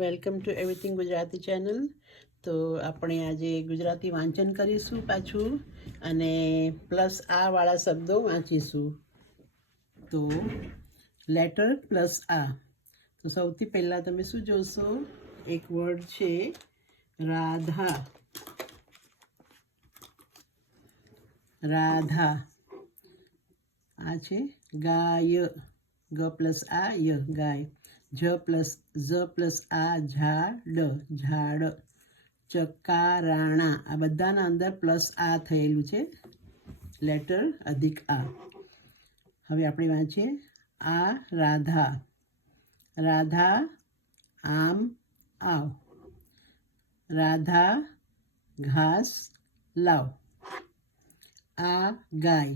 Welcome to everything Gujarati channel. તો આપણે આજે ગુજરાતી વાંચન કરીશું પાછું, અને પ્લસ આ વાળા શબ્દો વાંચીશું. તો લેટર પ્લસ આ. તો સૌથી પહેલાં તમે શું જોશો? એક વર્ડ છે રાધા. રાધા. આ છે ગાય. ગ પ્લસ આ ય ગાય. ઝ પ્લસ આ ઝાડ. ઝાડ. ચકારાણા. આ બધાના અંદર પ્લસ આ થયેલું છે, લેટર અધિક આ. હવે આપણે વાંચીએ આ રાધા. રાધા આમ આવ. રાધા ઘાસ લાવ. આ ગાય.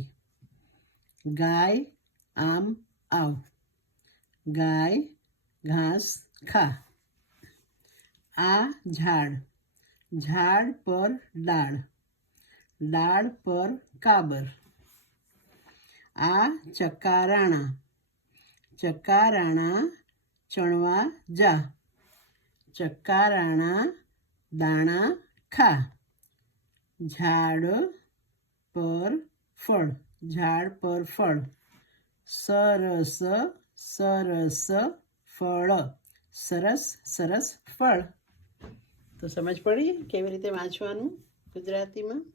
ગાય આમ આવ. ગાય ઘાસ ખા. આ ઝાડ. ઝાડ પર ડાળ. ડાળ પર કાબર. આ ચકારાણા. ચકારાણા ચણવા જા. ચકારાણા દાણા ખા. ઝાડ પર ફળ. ઝાડ પર ફળ. સરસ સરસ ફળ. સરસ સરસ ફળ. તો સમજ પડી કેવી રીતે વાંચવાનું ગુજરાતીમાં?